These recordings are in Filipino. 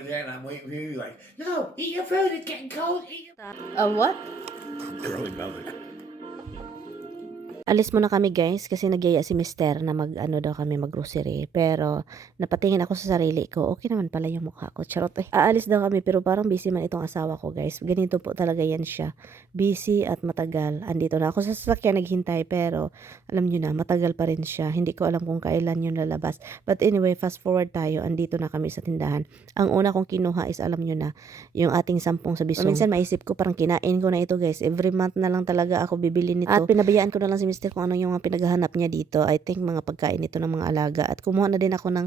over there and I'm waiting for you like, no, eat your food, it's getting cold. Eat your... What? Girly melted. Alis muna kami guys kasi nagyaya si Mister na mag-ano daw kami mag-grocery. Pero napatingin ako sa sarili ko, okay naman pala yung mukha ko. Charot eh. Aalis daw kami pero parang busy man itong asawa ko guys. Ganito po talaga yan siya. Busy at matagal. Andito na ako sa sasakyan naghintay pero alam nyo na matagal pa rin siya. Hindi ko alam kung kailan yun lalabas. But anyway, fast forward tayo. Andito na kami sa tindahan. Ang una kong kinuha is alam nyo na yung ating 10 sa bisong. Minsan maisip ko parang kinain ko na ito guys. Every month na lang talaga ako bibili nito. At pinabayaan ko na lang si Mister kung ano yung mga pinaghahanap niya dito. I think mga pagkain nito ng mga alaga. At kumuha na din ako ng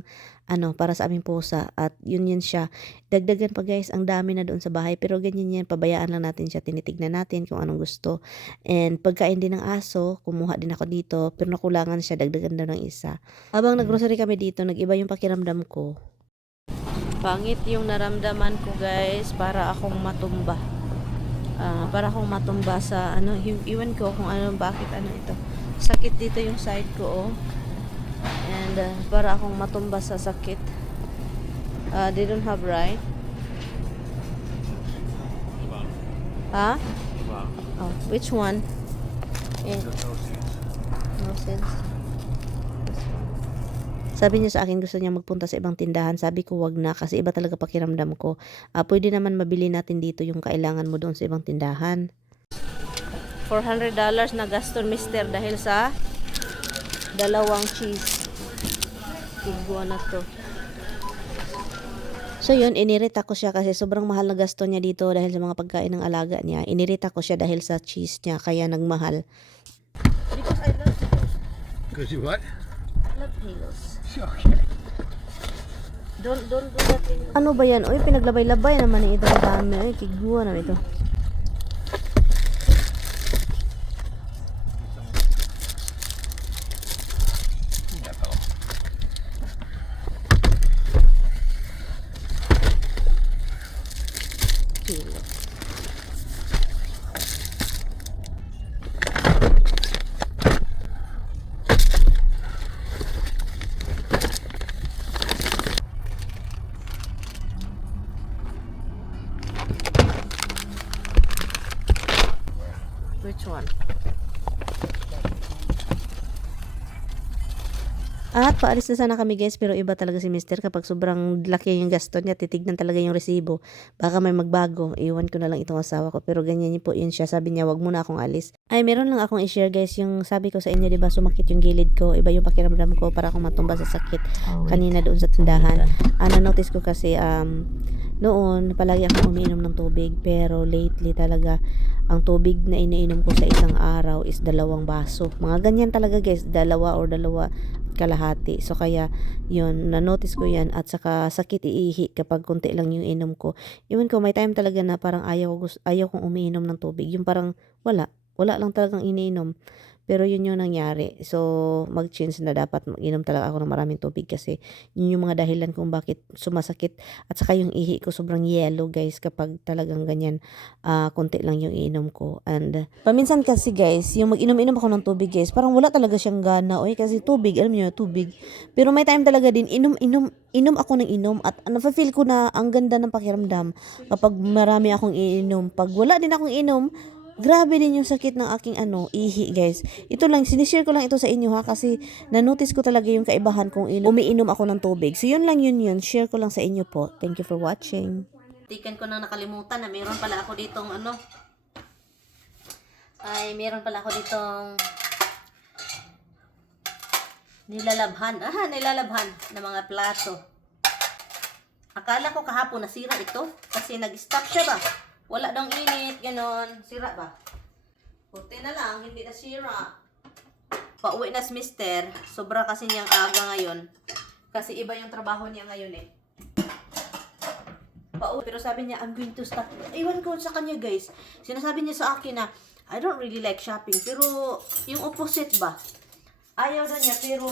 para sa aming pusa. At yun siya. Dagdagan pa guys, ang dami na doon sa bahay. Pero ganyan yan, pabayaan lang natin siya. Tinitignan natin kung anong gusto. And pagkain din ng aso, kumuha din ako dito. Pero nakulangan siya, dagdagan daw ng isa. Habang naggrocery kami dito, nag-iba yung pakiramdam ko. Pangit yung naramdaman ko guys, para akong matumba. Para akong matumba sa iwan ko kung bakit ito. Sakit dito yung side ko and para akong matumba sa sakit. They don't have right. Huh? Oh, which one? No sense. Sabi niya sa akin gusto niya magpunta sa ibang tindahan. Sabi ko wag na kasi iba talaga pakiramdam ko. Pwede naman mabili natin dito yung kailangan mo doon sa ibang tindahan. $400 na gaston Mister dahil sa dalawang cheese. Tigwa na to. So yun, inirita ko siya kasi sobrang mahal na gasto niya dito dahil sa mga pagkain ng alaga niya. Inirita ko siya dahil sa cheese niya kaya nagmahal. Because I love Halos. Because you what? I love Halos. Okay. Don't do that. Ano ba yan? Uy, pinaglabay-labay naman ito. Ang dami. Uy, kiguwa naman ito. Which one? At paalis na sana kami guys, pero iba talaga si Mister kapag sobrang laki yung gasto niya, titignan talaga yung resibo. Baka may magbago, iwan ko na lang itong asawa ko. Pero ganyan po yun siya, sabi niya wag muna akong alis. Ay meron lang akong i-share guys, yung sabi ko sa inyo diba sumakit yung gilid ko, iba yung pakiramdam ko para akong matumba sa sakit kanina doon sa tindahan. Na-notice ko kasi noon palagi akong umiinom ng tubig, pero lately talaga ang tubig na iniinom ko sa isang araw is 2 baso. Mga ganyan talaga guys, 2 or 2 kalahati. So kaya yun, na-notice ko yan at saka sakit iihi kapag konti lang yung inom ko. Iwan ko, may time talaga na parang ayaw kong umiinom ng tubig. Yung parang wala lang talagang iniinom. Pero yun yung nangyari. So mag-change na dapat mag-inom talaga ako ng maraming tubig kasi yun yung mga dahilan kung bakit sumasakit. At saka yung ihi ko sobrang yellow guys kapag talagang ganyan konti lang yung iinom ko. And paminsan kasi guys, yung mag-inom-inom ako ng tubig guys, parang wala talaga siyang gana. Oy, kasi tubig, alam niyo, tubig. Pero may time talaga din, inom ako ng inom at na-feel ko na ang ganda ng pakiramdam kapag marami akong iinom. Pag wala din akong inom, grabe din yung sakit ng aking ihi guys. Ito lang, sinishare ko lang ito sa inyo ha kasi na-notice ko talaga yung kaibahan kung umiinom ako ng tubig. So yun lang yun, share ko lang sa inyo po. Thank you for watching. Tikan ko nang nakalimutan na meron pala ako ditong meron pala ako ditong nilalabhan na mga plato. Akala ko kahapon nasira ito kasi nag-stop siya ba? Wala daw init, ganon. Sira ba? Puti na lang, hindi na sira. Pauwi na si Mister. Sobra kasi niyang aga ngayon. Kasi iba yung trabaho niya ngayon eh. Pauwi. Pero sabi niya, I'm going to stop. Iwan ko sa kanya guys. Sinasabi niya sa akin na, I don't really like shopping. Pero yung opposite ba? Ayaw na niya pero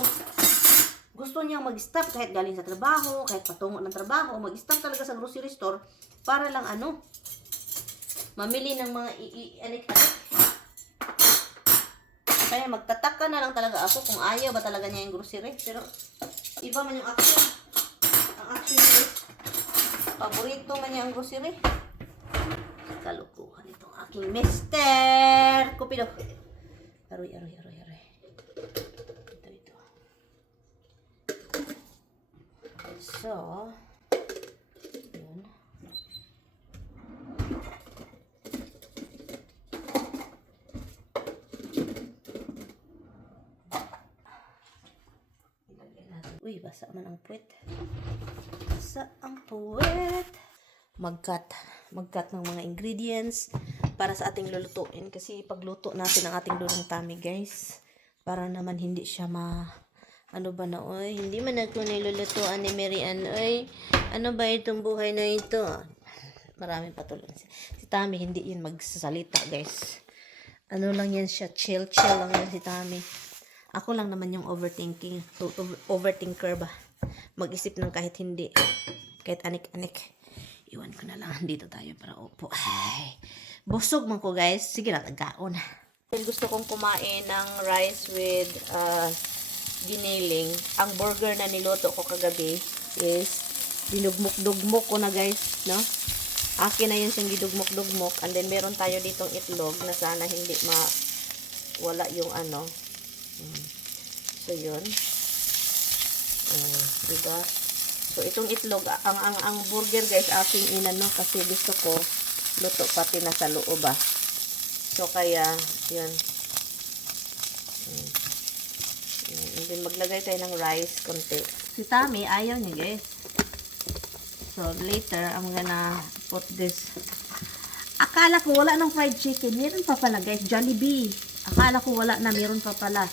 gusto niya mag-stop kahit galing sa trabaho, kahit patungo ng trabaho. Mag-stop talaga sa grocery store para lang mamili ng mga anik-anik. Kaya magtataka na lang talaga ako kung ayaw ba talaga niya yung grocery. Pero iba man yung action. Ang action niya is Paborito man niya ang grocery. Kalukuhan itong aking mister. Kupido. Aroy. Ito. So, yun. Uy, basa man ang puwet. Magkat ng mga ingredients para sa ating lulutuin. Kasi pagluto natin ang ating lulong tummy, guys. Para naman hindi siya ano ba na, oy, hindi man ako nilulutuan ni Mary Ann, oy. Ano ba itong buhay na ito? Maraming patuloy. Si Tammy, hindi yun magsasalita, guys. Ano lang yan siya, chill lang yan si Tammy. Ako lang naman yung overthinker ba. Mag-isip ng kahit hindi. Kahit anik-anik. Iwan ko na lang. Dito tayo para upo. Ay, busog man ko, guys. Sige na, tagaon. Gusto kong kumain ng rice with giniling. Ang burger na niluto ko kagabi is dinugmok-dugmok ko na, guys. No? Akin na yun siyang gidugmok-dugmok. And then, meron tayo ditong itlog na sana hindi wala yung ano. So, yun. Diba? So, itong itlog, ang burger, guys, aking inano kasi gusto ko luto pati na sa loob, ah. So, kaya, yun. And then, maglagay tayo ng rice konti. Si Tammy, ayaw niya, guys. So, later, I'm gonna put this. Akala ko wala ng fried chicken. Meron pa pala, guys. Jollibee. Akala ko wala na. Meron pa pala.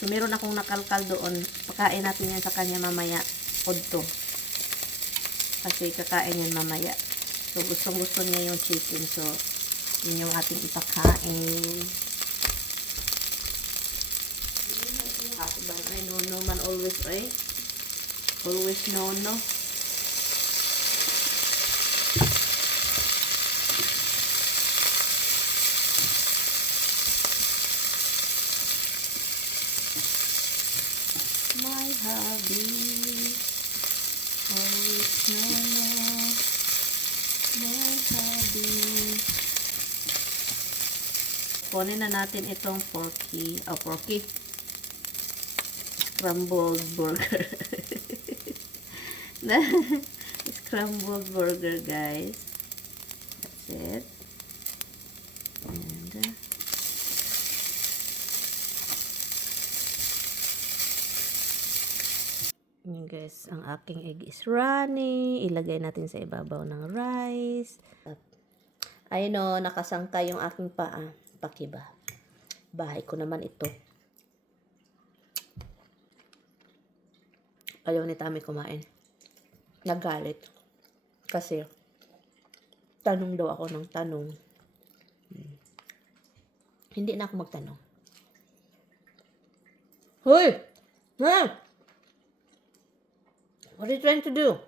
So, meron akong nakalkal doon. Pakain natin yan sa kanya mamaya. Podto. Kasi kakain yan mamaya. So, gustong-gusto niya yung chicken. So, yun yung ating ipakain. Husband, ay, no man always, ay. Always no. My hubby, always no. My hubby. Kunin na natin itong porky. Scrambled burger. Scrambled burger, guys. That's it. And yun, guys, ang aking egg is runny. Ilagay natin sa ibabaw ng rice. Ayun o, nakasangka yung aking paa. Pakiba. Bahay ko naman ito. Ayaw ni Tammy kumain. Nagalit. Kasi, tanong daw ako ng tanong. Hindi na ako magtanong. Hoy! Ha? What are you trying to do?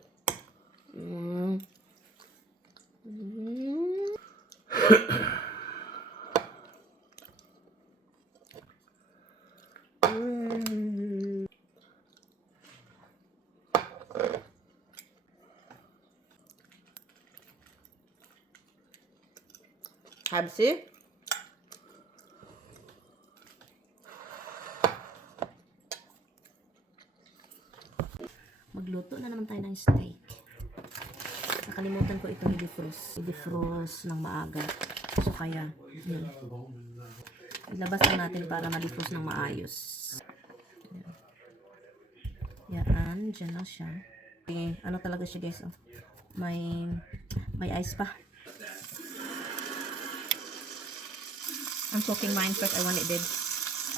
Habsi? Magluto na naman tayo ng steak. Nakalimutan ko itong i-defrost ng maaga. So kaya, yun. Ilabas na natin para ma-defrost ng maayos. Yan, dyan lang siya. Okay, ano talaga siya, guys, oh. May ice pa. I'm cooking mine first. I want it dead.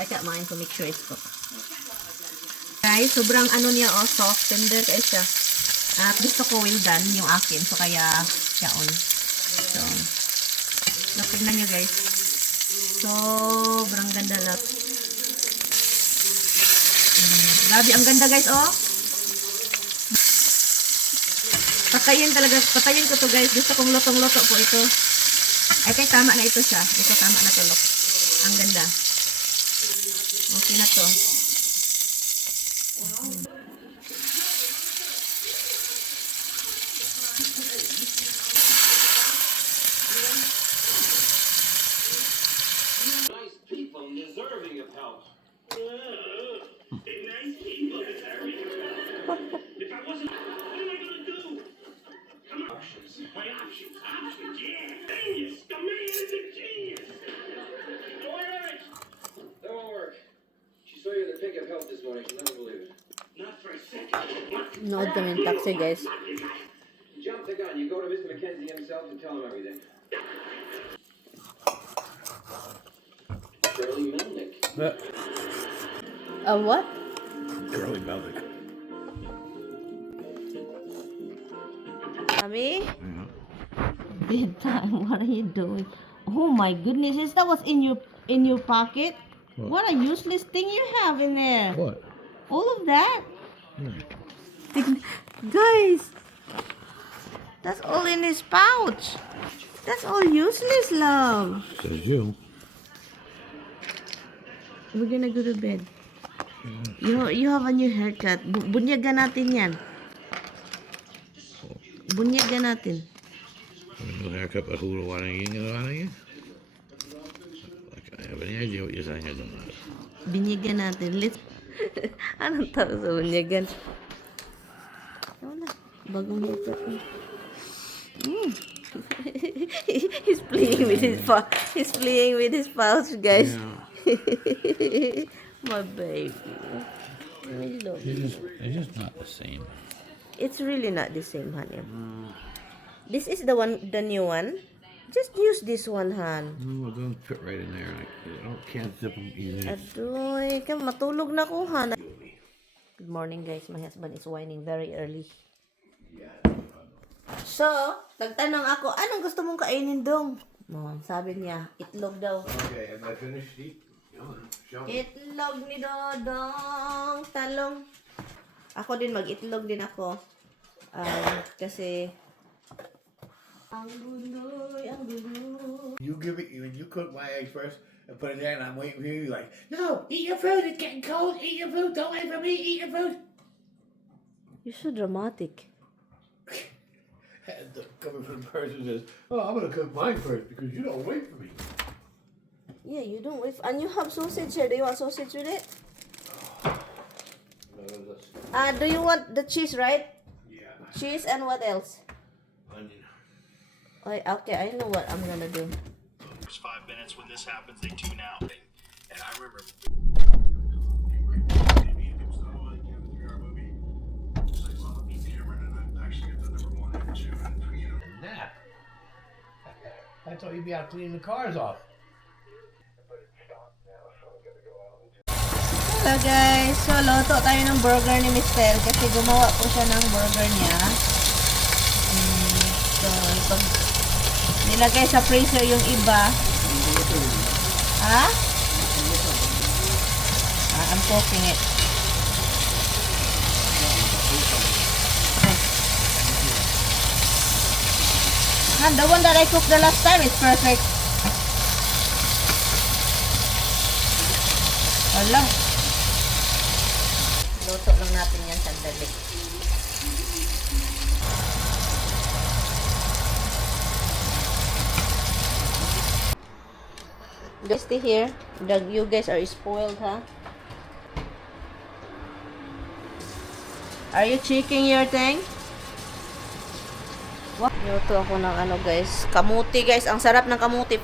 I cut mine to make sure it's cooked. Guys, sobrang ano niya, oh, soft, tender kayo siya. At gusto ko well done yung akin. So, kaya siya on. So, natignan nyo, guys. Sobrang ganda lang. Grabe, ang ganda, guys, oh. Patayin ko to, guys. Gusto kong lotong-loto po ito. I think tama na ito siya. Ito tama na to, look. Ang ganda. Okay na to. my options. Options, yeah. Genius. The man is a genius. No, wait. That won't work. She saw you in the pink of health this morning. She'll never believe it. Not for a second. Nood kami ng taxi, guys. Jump the gun. You go to Mr. McKenzie himself and tell him everything. Shirley Melnick. A what? Curly Melnick. Mommy? Bedtime, what are you doing? Oh my goodness, is that what's in your pocket? What a useless thing you have in there. What? All of that? Guys, that's all in his pouch. That's all useless, love. Says you. We're gonna go to bed. You have a new haircut. Bunyagan natin yan. Bunyagan natin. No haircut, but who do I want to I have any idea what you're saying. I don't know. Binyagan natin. Let's... Anong tawag sa bunyagan? Wala. Bagong haircut. He's playing with his He's playing with his pouch, guys. Yeah. My baby. I love you. It's just not the same. It's really not the same, honey. This is the new one. Just use this one, Han. No, it doesn't fit right in there. Can't zip them easily. Adoy, matulog na ko, Han. Good morning, guys. My husband is whining very early. So, nagtanong ako, anong gusto mong kainin, Dong? Sabi niya, itlog daw. Okay, am I finished eating? Show me. Itlog ni Dodong, talong. Ako din, mag-itlog din ako. Kasi, ang guloy, ang guloy. You give it when you cook my eggs first and put it there, and I'm waiting for you. You're like, no, eat your food. It's getting cold. Eat your food. Don't wait for me. Eat your food. You're so dramatic. And coming from the person who says, oh, I'm gonna cook mine first because you don't wait for me. Yeah, you don't wait. And you have sausage here. Do you want sausage with it? Do you want the cheese, right? Yeah. Cheese and what else? Onion. Okay, I know what I'm gonna do. First 5 minutes when this happens, they tune out. And I remember. Nap. I thought you'd be out cleaning the cars off. Hello guys, so loto tayo ng burger ni Mister kasi gumawa po siya ng burger niya. So, pag nilagay sa freezer yung iba. Ha? I'm cooking it. And the one that I cooked the last time is perfect. Wala. Luto lang natin yan sandali. Guys, stay here. You guys are spoiled, huh? Are you checking your thing? Luto ako ng ano, guys. Kamuti, guys. Ang sarap ng kamuti.